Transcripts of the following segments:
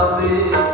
Deus.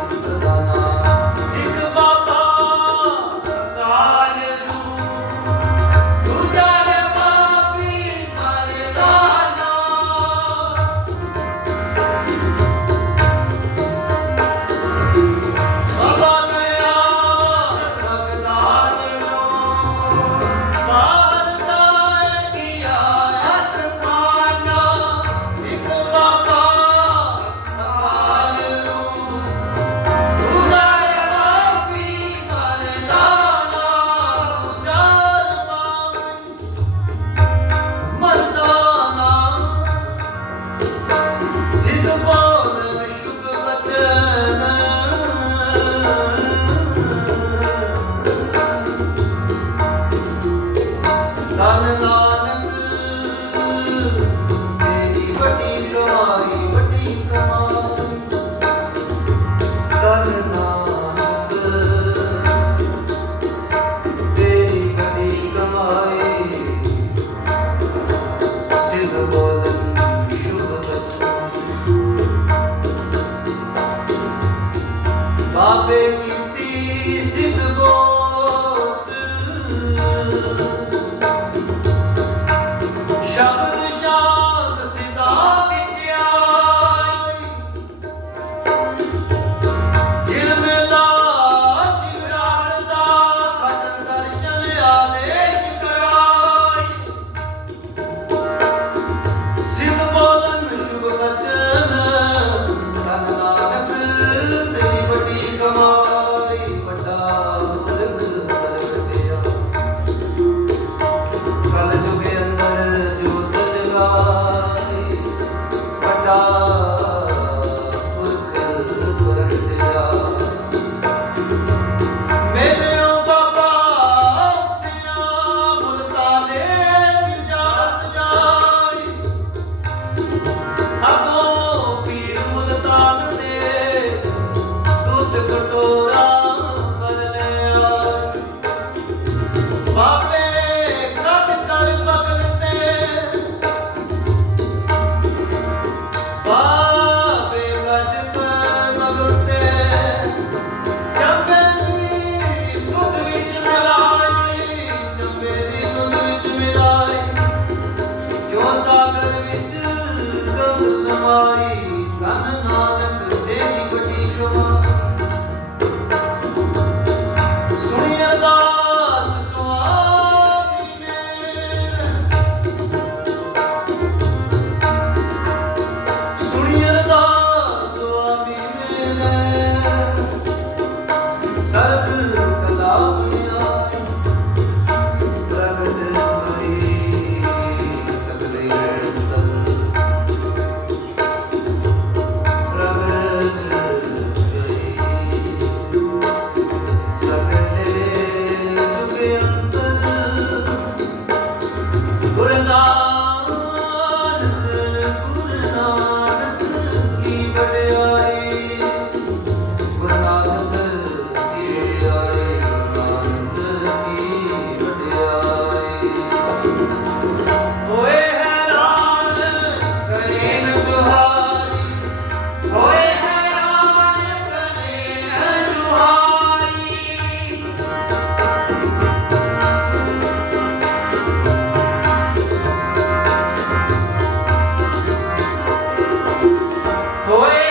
Hare Oi!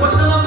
What's the